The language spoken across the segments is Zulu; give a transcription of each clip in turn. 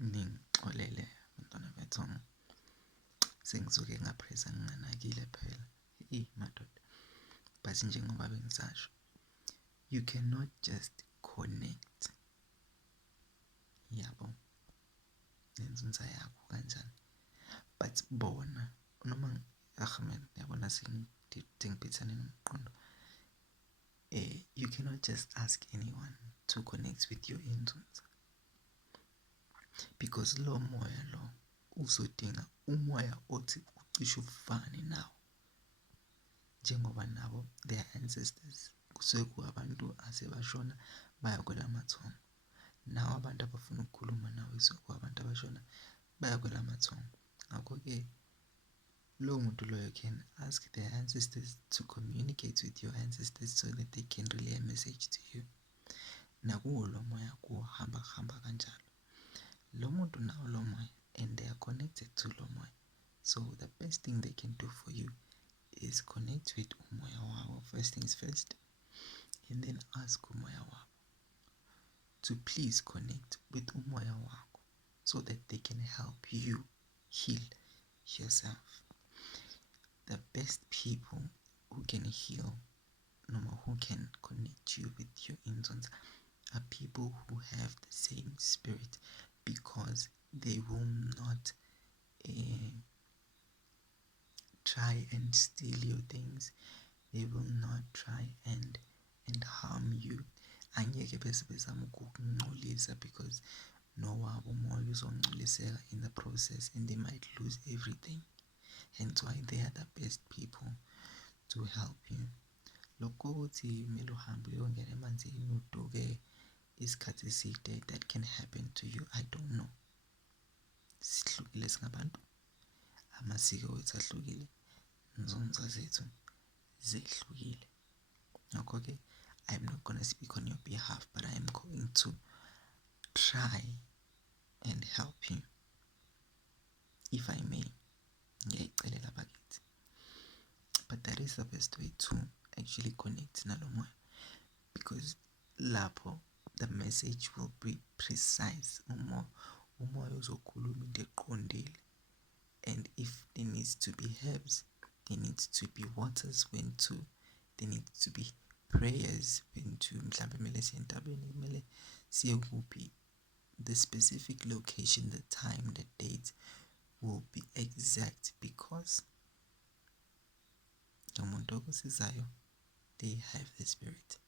ningixolele bantwana bethu, sengisuke ngapresa nginganakile phela madoda. But njengoba bengisasho, you cannot just connect yabo nenzunza yakho kanjani, but bona noma Ahmed yabona sengiphisane nomqondo. You cannot just ask anyone to connect with your inzunza, because lo moya lo uzodinga umoya othi ucishe ufane nawo, njengoba nabo their ancestors kusuke kuwabantu asebashona baya kwelamathongo. Nawo abantu abafuna ukukhuluma nawe kusuke kuwabantu abashona baya kwelamathongo. Ngakho-ke lowo muntu loyo can ask their ancestors to communicate with your ancestors so that they can relay a message to you. Nakuwo lo moya kuhamba kanjalo. Lo muntu nawo lo moya, and they are connected to lo moya. So the best thing they can do for you is connect with umoya wabo first things first, and then ask umoya wabo to please connect with umoya wako so that they can help you heal yourself. The best people who can heal, who can connect you with your inzunza, are people who have the same spirit, because they will not try and steal your things. They will not try and harm you. Angeke bese bezama ukukunqolisa, because nowabo umoya uzongcoliseka in the process and they might lose everything. Hence why they are the best people to help you. Lokho ukuthi kumele uhambe uyongena emanzini uduke isikhathi eside, that can happen to you. I don't know. Sihlukile singabantu, amasiko wethu ahlukile, inzunza zethu zehlukile. Ngakho-ke, I'm not going to speak on your behalf, but I am going to try and help you, if I may. Ngiyayicelela bakithi. But that is the best way to actually connect nalo moya, because lapho the message will be precise. Umoya uzokhuluma into eqondile, and if there needs to be herbs, there needs to be waters when to, there needs to be prayers when to, mhlambe kumele siye entabeni, kumele siye kuphi, the specific location, the time, the date will be exact, because umuntu okusizayo, they have the spirit.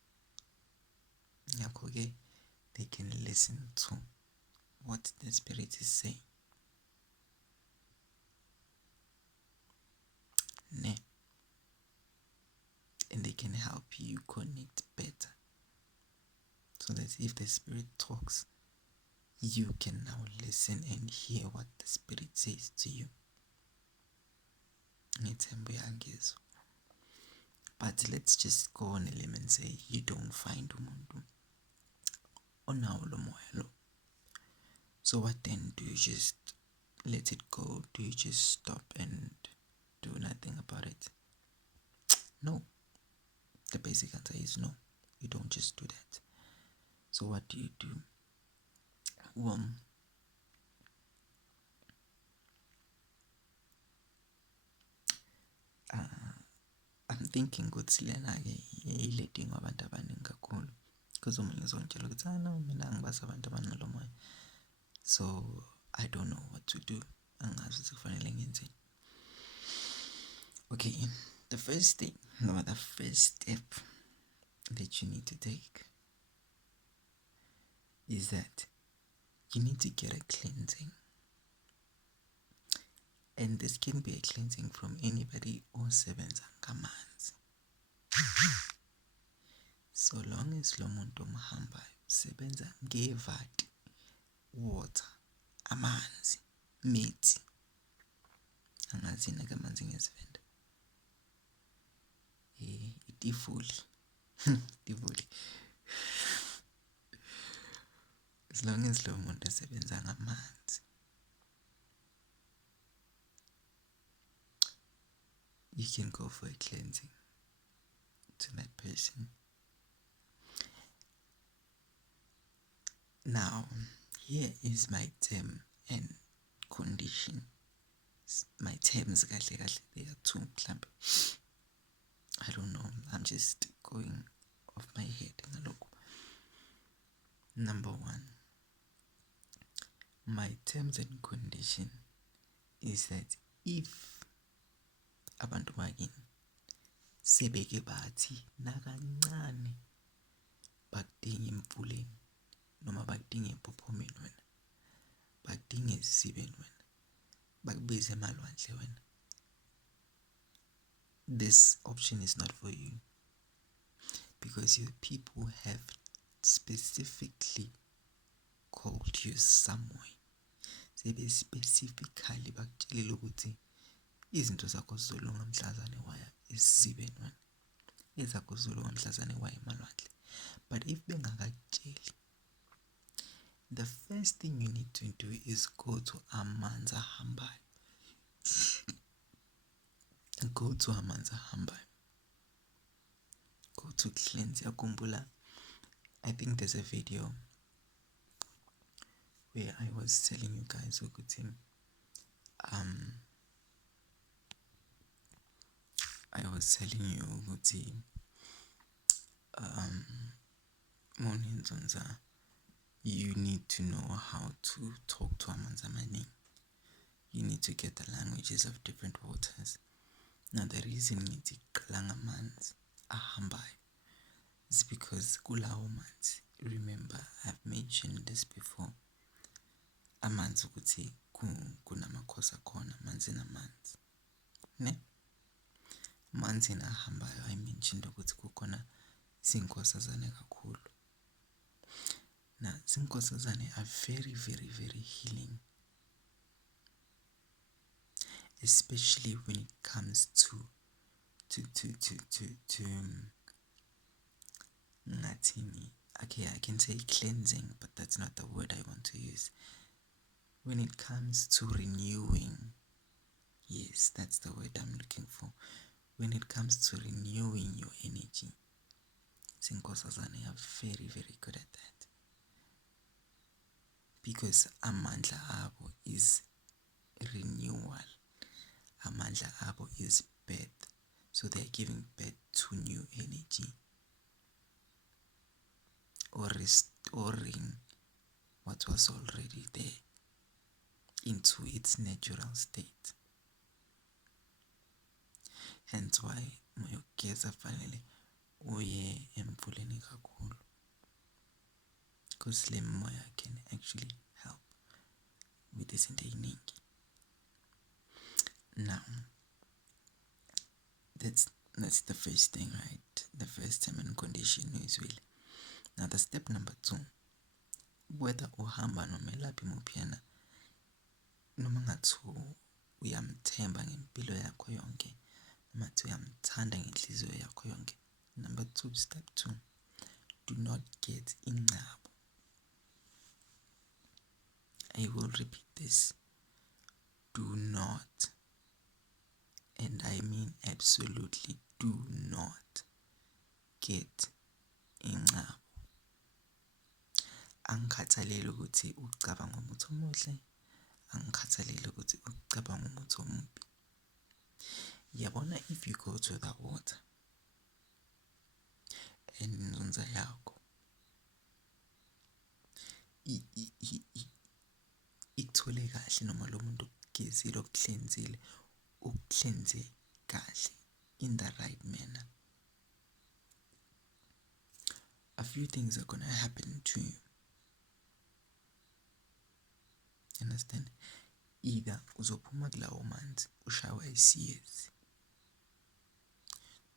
Ngakho-ke, they can listen to what the spirit is saying. And they can help you connect better, so that if the spirit talks, you can now listen and hear what the spirit says to you. But let's just go on a limb and say you don't find umuntu onawo lo moya lo. So what then? Do you just let it go? Do you just stop and do nothing about it? No. The basic answer is no. You don't just do that. So what do you do? Well, I'm thinking ukuthi lena-ke iledinga abantu abaningi kakhulu, because omunye uzongitshela ukuthi no, mina angibazi abantu abanalo moya, so I don't know what to do. Angazi ukuthi kufanele ngenzeni. Okay, the first thing, the first step that you need to take is that you need to get a cleansing. And this can be a cleansing from anybody osebenza ngamanzi. So long as lo muntu omhambayo sebenza ngevati, water, amanzi, mithi, angazina kamanzi ngesivenda, itifuli. As long as lo muntu esebenza ngamanzi, you can go for a cleansing to that person. Now, Here is my term and condition. My terms kahle kahle, they are two mhlambe. I don't know, I'm just going off my head. Number one, my terms and condition is that if abantu bakini sebeke bathi nakancane bakudinga emfuleni noma bakudinga ephophomeni wena, bakudinga esibeni wena, bakubize emalwandle wena, this option is not for you, because your people have specifically called you somewhere. Sebe specifically bakutshelile ukuthi izinto zakho zizolunga mhlazane waya esibeni wena, ezakho zizolunga mhlazane waya emalwandle. But if bengakakutsheli, the first thing you need to do is go to amanzi ahambayo. Go to amanzi ahambayo. Go to cleanse. Yakhumbula, I think there's a video where I was telling you guys ukuthi I was telling you ukuthi Nzunza, you need to know how to talk to amanzi amaningi. You need to get the languages of different waters. Now the reason ngithi qala ngamanzi ahambayo is because kulawo manzi, remember I've mentioned this before, amanzi ukuthi kunamakhosi akhona amanzi namanzi, ne? Amanzi ahambayo, I mentioned ukuthi kukhona izinkosazane kakhulu. Now izinkosazane are very very very healing, especially when it comes to okay, I can say cleansing, but that's not the word I want to use. When it comes to renewing, yes, that's the word I'm looking for. When it comes to renewing your energy, zinkosazane are very very good at that, because amandla abo is renewal, amandla abo is birth, so they're giving birth to new energy or restoring what was already there into its natural state. Hence why mayogeza fanele uye emfuleni kakhulu, because le moya can actually help with izinto eziningi. Now that's the first thing, right? The first term and condition is will. Now the step number 2, whether uhamba nomelaphi muphiyana noma ngathi uyamthemba ngempilo yakho yonke, noma ngathi uyamthanda ngenhliziyo yakho yonke. Number 2, step 2, do not get ingcabo. I will repeat this. Do not, and I mean absolutely do not get ingcabo. Angikhathalele ukuthi ucabanga umuthi omuhle, angikhathalele ukuthi ucabanga umuthi omubi. Yabona, if you go to the water and Nzunza yakho ikuthole kahle, noma lo muntu ukugezile ukuhlenzile, ukuhlenze kahle in the right manner, a few things are gonna happen to you. Understand? Either uzophuma kulawo manzi ushawa isiyezi,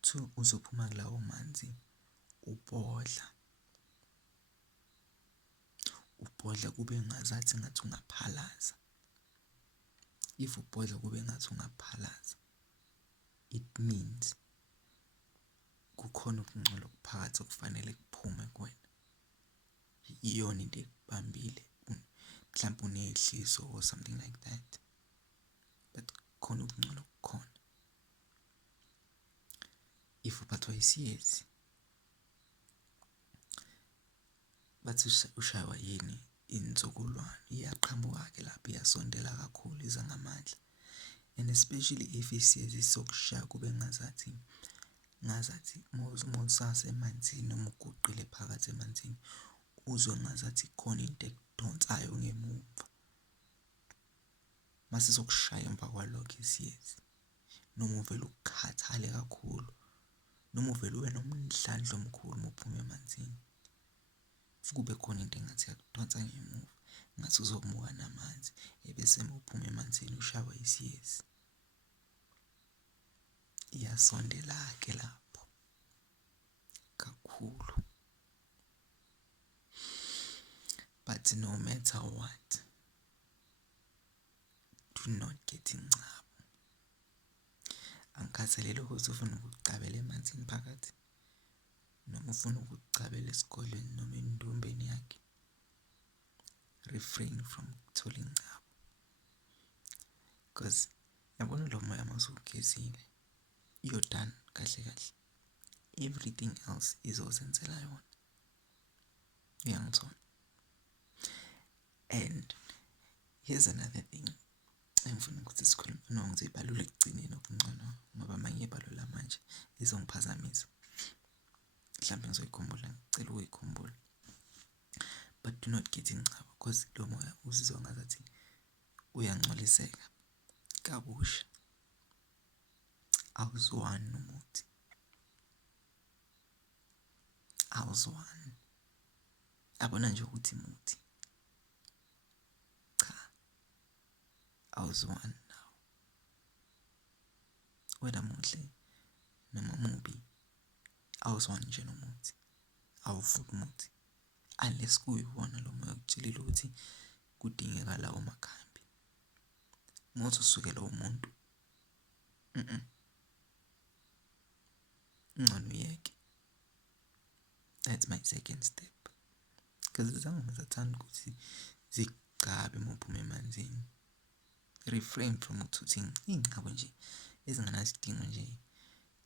2, uzophuma kulawo manzi ubhodla kube ngazathi ngathi ungaphalaza. If ubhodla kube ngathi ungaphalaza, it means kukhona ukungcola okuphakathi okufanele kuphume kuwena. Iyona into ekubambile, mhlawumbe unehliso or something like that, but khona ukungcola okukhona. If uphathwa isiyezi, bathi ushaywa yini, inzukulwane iyaqhamuka-ke lapho, iyasondela kakhulu, iza ngamandla. And especially if isiyezi sokushaya kube ngazathi usasemanzini noma uguqile phakathi emanzini, uzwe ngazathi khona into ekudonsayo ngemuva. Mase sokushaya emva kwalokho isiyezi, noma uvele ukhathale kakhulu, noma uvele ube nomdlandla omkhulu uma uphuma emanzini, kube khona into engathi yakudonsa ngemuva, ngathi uzomuka namanzi, ebese uma uphuma emanzini ushawa isiyezi. Iyasondela-ke lapho kakhulu. But no matter what, do not get incabo. Angikhathalele ukuthi ufuna ukucabela emanzini phakathi, noma ufuna ukucabela esikoleni noma endumbeni yakhe. Refrain from ukuthola incabo. Because yabona lo moya masugezile, you're done kahle kahle. Everything else izozenzela yona. Uyangithola? And here's another thing engifuna ukuthi sikhulume noma ngithi ibalule ekugcineni okungcono ngoba amanye ibalula manje izongiphazamisa. Mhlawumbe ngizoyikhumbula, ngicela ukuyikhumbula. But do not get incabo, because lo moya uzizwa ngazathi uyangcoliseka kabusha. Awuzwani nomuthi. Awuzwani. Abona nje ukuthi muthi. Cha. Awuzwani nawo. Whether muhle noma mubi, awuzwani nje nomuthi. Awufuni umuthi. Unless kuyiwona lo moya okutshelile ukuthi kudingeka lawo makhambi. Muthi usukela umuntu. Ngcono uyeke. That's my second step. Because izangu zathanda ukuthi zigcabe uma uphuma emanzini. Refrain from ukuthutha ingcabo nje ezinganasidingo nje.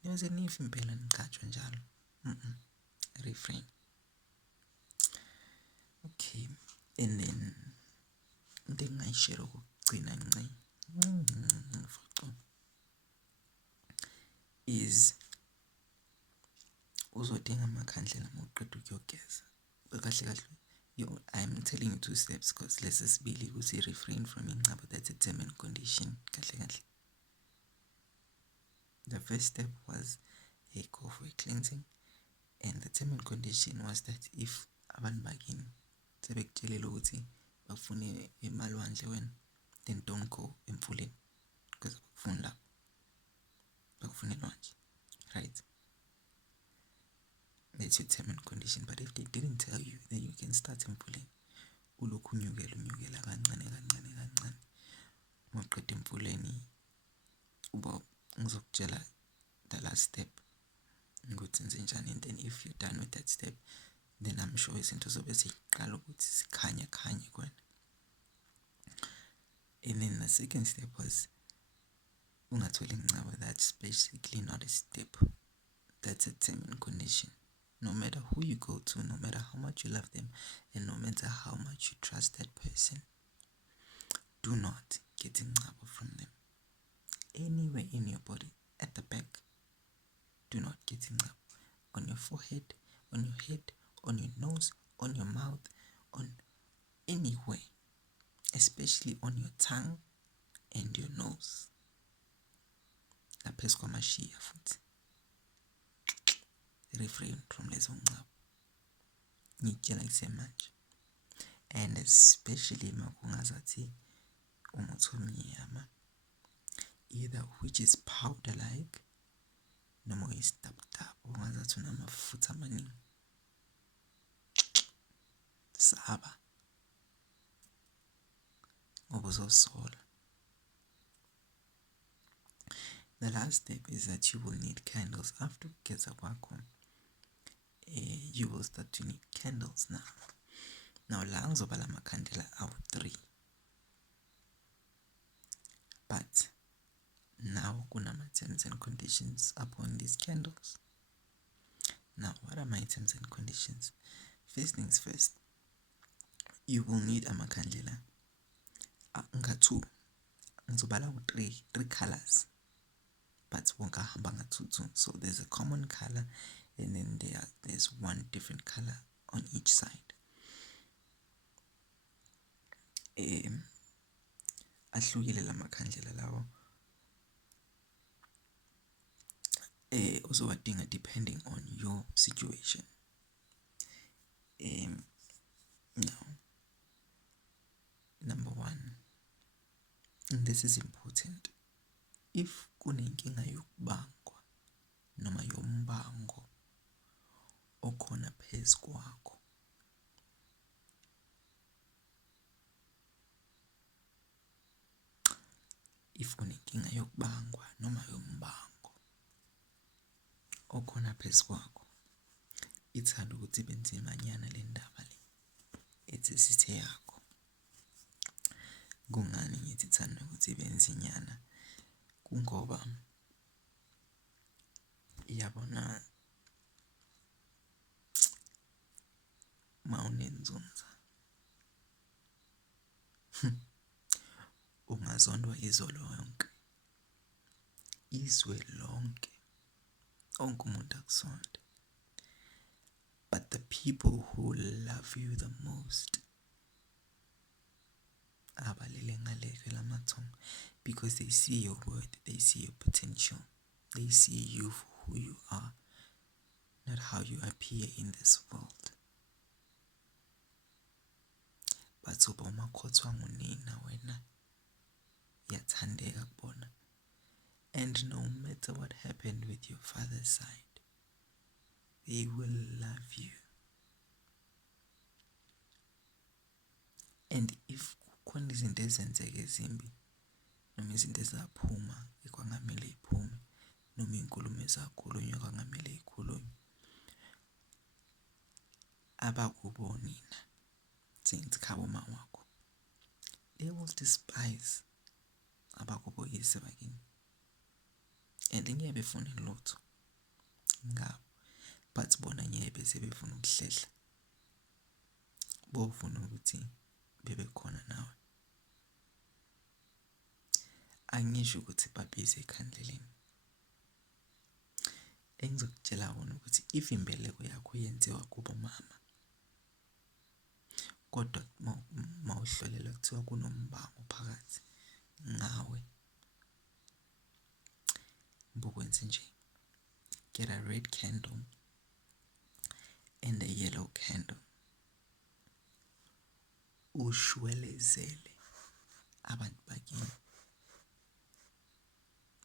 Niyoze nife impela niqatshwe njalo. Refrain. Okay, and then into engingayishare ukugcina ngci is uzodinga amakhandlela uma uqeda ukuyogeza. Kahle kahle, I'm telling you 2 steps because lesi sibili ukuthi refrain from incabo, that's a term and condition. Kahle kahle. The first step was a go for a cleansing, and the term and condition was that if abantu bakini sebekutshelile ukuthi bafune emalwandle wena, then don't go emfuleni because bakufuni lapho, bakufuna elwandle, right? That's your term and condition. But if they didn't tell you, then you can start emfuleni. Ulokhu unyukela kancane. Uma uqeda emfuleni uba ngizokutshela the last step ukuthi nze njani, and then if you're done with that step, then I'm sure izinto zobe ziqala ukuthi sikhanye kuwena. And then the second step was ungatholi incabo. That's basically not a step. That's a term and condition. No matter who you go to, no matter how much you love them, and no matter how much you trust that person, do not get incabo from them. Anywhere in your body, at the back, do not get incabo. On your forehead, on your head, on your nose, on your mouth, on anywhere, especially on your tongue and your nose. Laphezu kwamashiya futhi. Refrain from lezo ngcabo. Ngitshela kusemanje. And especially makungazathi umuthi omnyama, either which is powder like noma uyisitabutaba ongazathi unamafutha amaningi. Saba ngoba uzosola. The last step is that you will need candles. After ukugeza kwakho, you will start to need candles now. Now la ngizobala amakhandlela awu-3. But now kunama terms and conditions upon these candles. Now what are my terms and conditions? First things first, you will need amakhandlela nga-2. Ngizobala three colors, but wonke ahamba nga-2. So there's a common color and then there's one different color on each side. Ahlukile la makhandlela lawo. Uzowadinga depending on your situation. Now, number 1, and this is important. If kunenkinga yokubangwa noma yombango okhona phezu kwakho, if kunenkinga yokubangwa noma yombango okhona phezu kwakho, ithanda ukuthi ibe nzimanyana le ndaba le ethi sithe yakho. Kungani ngithi ithanda ukuthi ibe nzinyana? Kungoba iyabona mawunenzunza ungazondwa izwe lonke onke umuntu akusonde, but the people who love you the most abalele ngaleke lamathongo, because they see your worth, they see your potential, they see you for who you are, not how you appear in this world. But uba umakhothwa ngunina wena, yathandeka kubona. And no matter what happened with your father's side, they will love you. And if kukhona izinto ezenzeka ezimbi, noma izinto ezaphuma ekwangamele iphume, noma inkulumo ezakhulunywa ekwangamele ikhulunywe, abakubonina singithi khabo ma wakho, they will despise abakuboyise bakini, and ngeke befune lutho ngabo, but bona ngeke bese befuna ukuhlehla, bofuna ukuthi bebe khona nawe. Angisho ukuthi babize ekhandleleni. Engizokutshela wona ukuthi if imbeleko yakho yenziwa kubo mama, kodwa mawuhlolelwa kuthiwa kunombango phakathi ngawe, bukwenze nje, get a red candle and a yellow candle, ushwelezele abantu bakini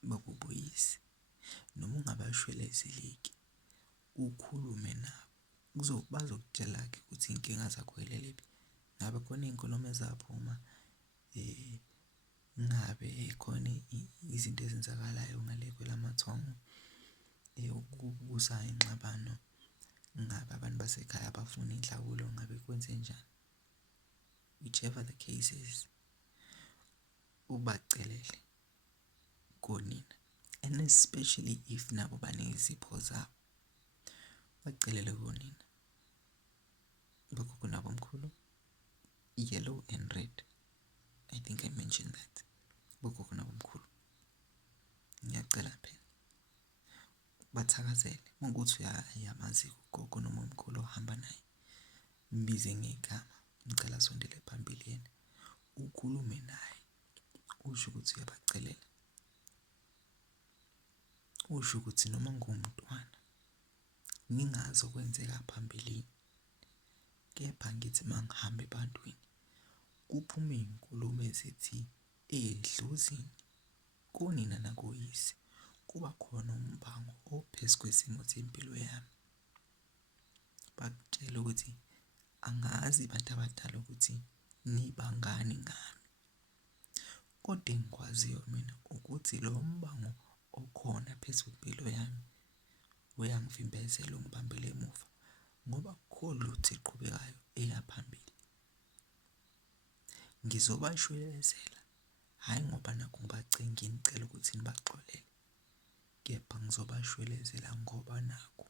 bakubuyise, noma ungabashwelezeleki, ukhulume nabo, bazokutshela-ke ukuthi inkinga zakho yilelephi. Ngabe khona iy'nkulumo ezaphuma, ngabe khona izinto ezenzakalayo ngale kwelamathongo, ukubusa ingxabano, ngabe abantu basekhaya bafuna inhlawulo, ngabe kwenze njani. Whichever the case is, ubacelele konina, and especially if nabo banezipho zabo, bacelele konina. Bakho nabo mkhulu, yellow and red, I think I mentioned that. Bakho nabo mkhulu, ngiyacela phela bathakazele. Ukuthi uyamazi ugogo noma umkhulu ohamba naye, mbize ngegama, ngicela sondele phambili yena, ukhulume naye, usho ukuthi uyabacelela, usho ukuthi noma ngumntwana ngingazi okwenzeka phambilini, kepha ngithi mangihamba ebantwini kuphume iy'nkulumo ezithi edlozini kunina nakoyise kuba khona umbango ophezu kwesimo sempilo yami. Bakutshela ukuthi angazi abantu abadala ukuthi nibangani ngami, kodwa engikwaziyo mina ukuthi lo mbango okhona phezu kwempilo yami uyangivimbezela, ungibambele emuva, ngoba akukho lutho eqhubekayo eyaphambili. Ngizobashwelezela, hhayi ngoba nakho ngibacenga ngicela ukuthi nibaxolele, kepha ngizobashwelezela ngoba nakho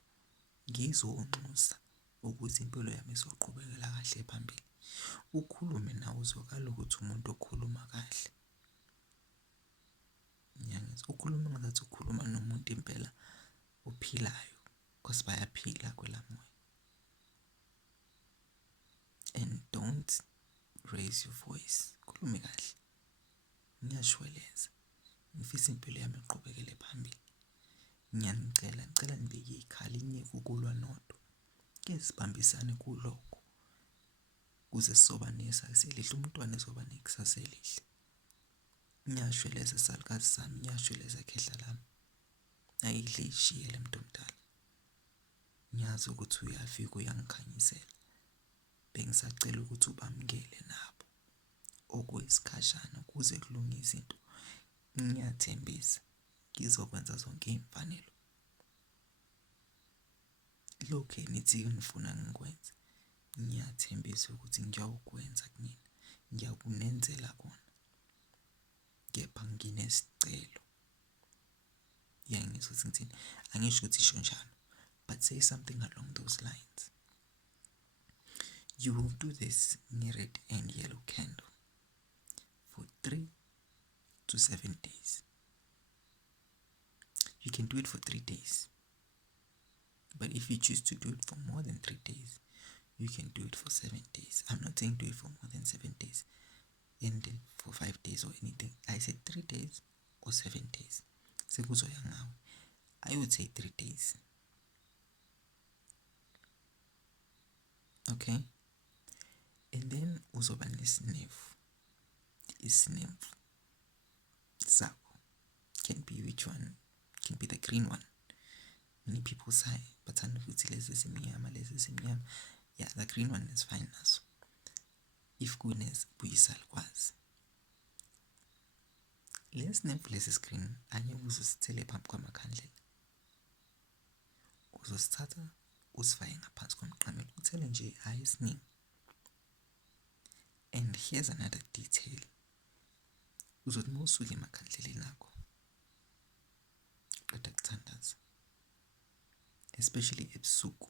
ngizonxusa ukuthi impilo yami izoqhubekela kahle phambili. ukhulume nawe uzokala ukuthi umuntu okhuluma kahle. Ngiyangizwa ukhuluma ngathi ukhuluma nomuntu impela ophilayo, because bayaphila kwelamoya. And don't raise your voice, khulume kahle. Ngiyashweleza, ngifisa impilo yami iqhubekele phambili. Ngicela nibeke ikhala, ingeke ukulwa nodwa. Ke sibambisane kulokho kuze sizoba nesasa elihle, umntwana ezoba nekusasa elihle. Ngiyashweleza salukazi sami, ngiyashweleza khehla lami. Ayidle ishiyele muntu omdala. Ngiyazi ukuthi uyafika uyangikhanyisela. Bengisacela ukuthi ubamukele nabo okuyisikhashana kuze kulunge izinto. Ngiyathembisa ngizokwenza zonke izimfanelo. Lokhu nithi nifuna ngikwenze, ngiyathembisa ukuthi ngiyawukwenza kunina, ngiyakunenzela kona. Kepha nginesicelo. Ngiyangizwa ukuthi ngithini, angisho ukuthi isho njalo, but say something along those lines. You will do this red and yellow candle for 3 to 7 days. You can do it for 3 days. But if you choose to do it for more than 3 days, you can do it for 7 days. I'm not saying do it for more than 7 days and for 5 days or anything. I said 3 days or 7 days. I would say 3 days. Okay? And then uzoba nesnefu. Isnefu sakho. Can be which one? Can be the green one. Many people say, but I know it's less than yeah, the green one is fine also. If goodness, buyisal kwazi. Let's name places screen anye uzosithele phambi kwamakhandlela. Uzosithatha usifake ngaphansi komqamelo uthele nje hayi isiningi. And here's another detail. Uzothi mawusuka emakhandleleni akho qeda kuthandaza, especially ebusuku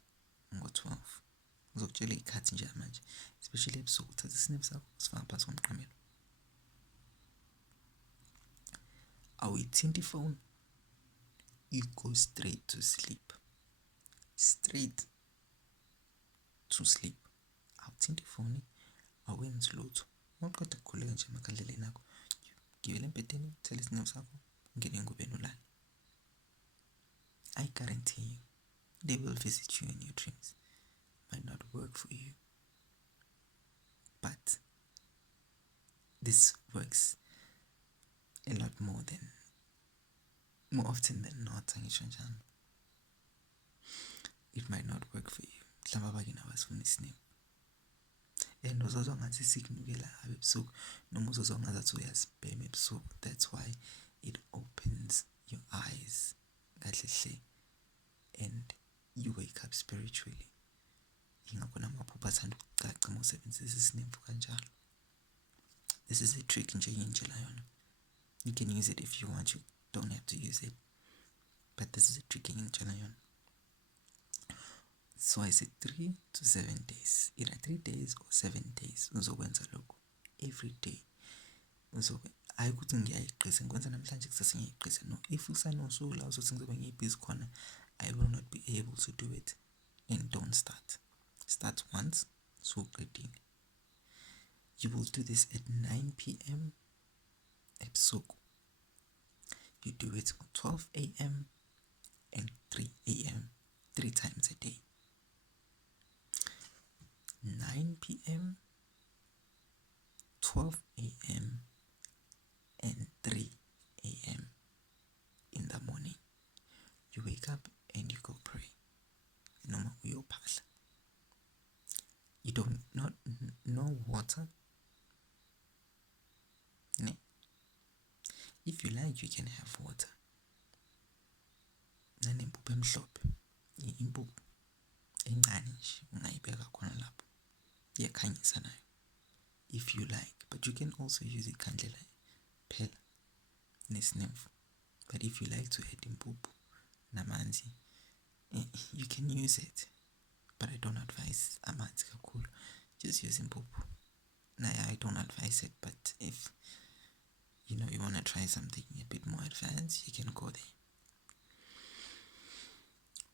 ngo-12. Ngizokutshela ikhathi nje manje, especially ebusuku uthatha isinepu sakho usifaka ngaphansi komqamelo. Awuyithinti ifone, you go straight to sleep. Straight to sleep. Awuthinti ifone, awenzi lutho. Mawuqeda ukukhuleka nje emakhandleleni akho, gibela empedeni, uthele isinepu sakho, ungene engubeni ulale. I guarantee you, they will visit you in your dreams. Might not work for you, but this works a lot more often than not. It might not work for you. And uzozwa ngathi sikunukela ebusuku noma uzozwa ngathi uyasibhema ebusuku. That's why it opens your eyes kahle and you wake up spiritually. Ingakho namaphupho athanda ukucaca uma usebenzisa isinemfu kanjalo. This is a trick nje engiyitshela yona. You can use it if you want, you don't have to use it, but this is a trick engiyitshela yona. So I said 3 to 7 days, either 3 days or 7 days. Uzokwenza lokho every day. Hayi ukuthi ngiyayiqisa ngikwenza namhlanje kusasa ngiyayiqisa. No, if usanosuku la uzothi ngizobe ngibhizi khona, I will not be able to do it. And don't start. Start once, so qedile. You will do this at 9 p.m. ebusuku. You do it at 12 a.m. and 3 a.m. 3 times a day. 9 p.m., 12 a.m. and 3 a.m. in the morning. You wake up and you go pray. Noma uyophahla. You don't no water. No. If you like, you can have water. Nanempuphu emhlophe. Impuphu encane nje ungayibeka khona lapho. Iyakhanyisa nayo. If you like, but you can also use ikhandlela phela nesinemfu. But if you like to add impuphu namanzi, you can use it. But I don't advise amanzi kakhulu. just use impuphu. Now, I don't advise it, but if you want to try something a bit more advanced, you can go there.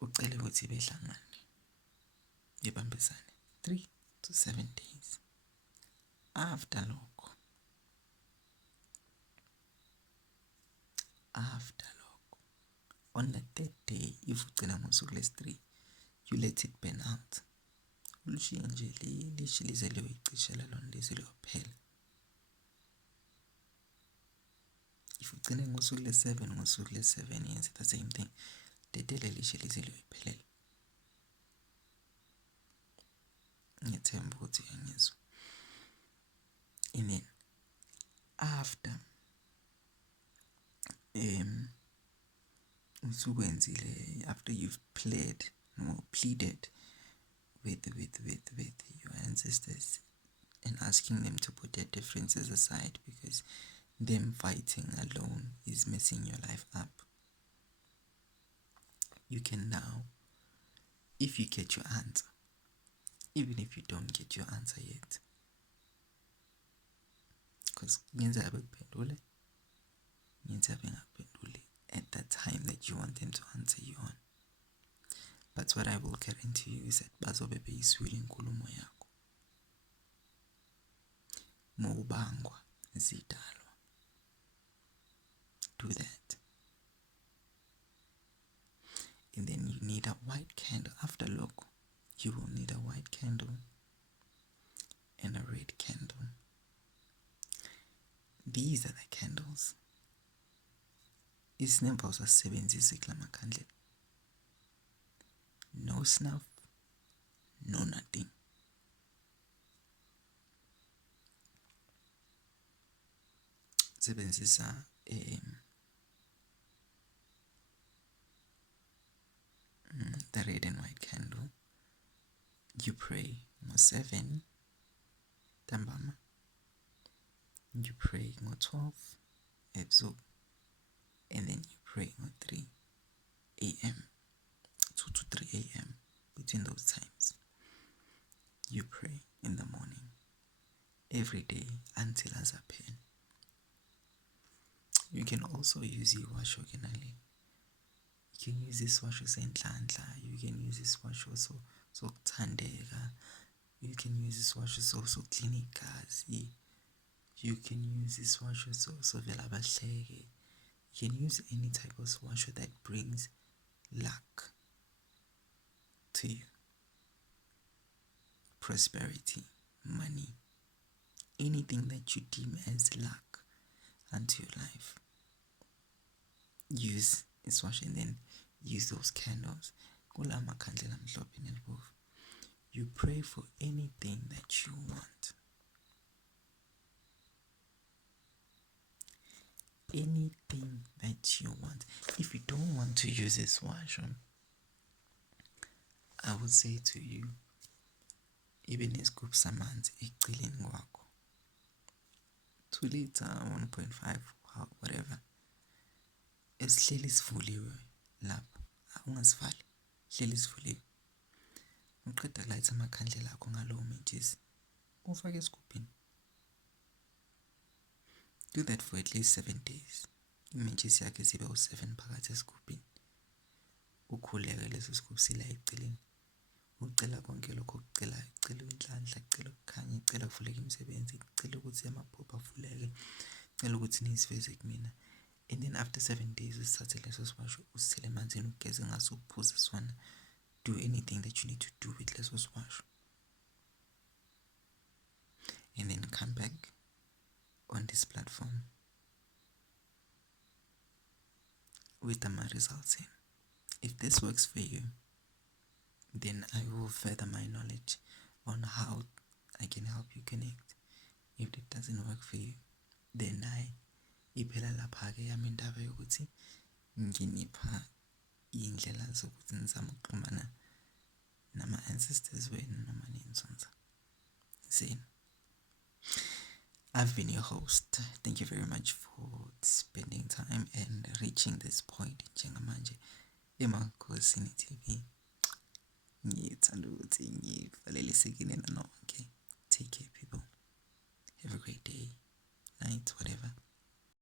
Ucele ukuthi behlangane bebambisane 3 to 7 days. After on the third day, if ucela ngosuku lesi-3, you let it burn out. Ulishiye nje lishi lize liyoyicishela lona lize liyophela. If ugcine ngosuku lesi-7 yenze the same thing. Dedele lishi lize liyoyiphelela. Ngiyethemba ukuthi uyangizwa. And then after after you've pleaded with your ancestors and asking them to put their differences aside, because them fighting alone is messing your life up, you can now, if you get your answer, even if you don't get your answer yet, because at that time that you want them to answer you on. But what I will guarantee you is that bazobe beyizwile inkulumo yakho. Mawubangwa zidalwa. Do that. And then you need a white candle. After logo, you will need a white candle and a red candle. These are the candles. Isinemba usasebenzise kula makhandlela. No snuff, no nothing. Sebenzisa the red and white candle. You pray ngo-7 ntambama. You pray ngo-12 ebusuku. And then you pray ngo-3 a.m. 2 to 3 a.m. Between those times. You pray in the morning every day until azaphela. You can also use iwasho kenali. You can use iswasho senhlanhla. You can use iswasho sokuthandeka. You can use iswasho sokuclean igazi. You can use iswasho sovela abahleke. You can use any type of swasho that brings luck to you. Prosperity, money, anything that you deem as luck unto your life. Use a swasho and then use those candles. You pray for anything that you want. Anything that you want. If you don't want to use this swasho, I would say to you, even isigubhu samanzi eceleni kwakho, 2 liter, 1.5, whatever, esihleli sivuliwe lapho, ungasivali, hleli sivuliwe. Uqeda kulayitha amakhandlela akho ngalowo matches, ufake esigubhini. Do that for at least 7 days. Imatches yakhe zibe u7 phakathi esigubhini. Ukhuleke leso sigubhu sila eceleni. Ucela konke lokho okucelayo. Ucela inhlanhla, ucela ukukhanya, ucela kuvuleke imisebenzi, ucela ukuthi amaphupho avuleke, ucela ukuthi niziveze kumina. And then after 7 days, usithathe leso swasho, usithele emanzini ugeze ngaso, uphuze sona. Do anything that you need to do with leso swasho. And then come back on this platform with my results in. If this works for you, then I will further my knowledge on how I can help you connect. If it doesn't work for you, then iphela lapha-ke yami indaba yokuthi nginipha iy'ndlela zokuthi nizame ukuxhumana nama-ancestors wenu noma nenzunza zenu. I've been your host. Thank you very much for spending time and reaching this point njengamanje eMakhosini TV. Ngithanda ukuthi ngivalelisekile nanonke Take care, people. Have a great day.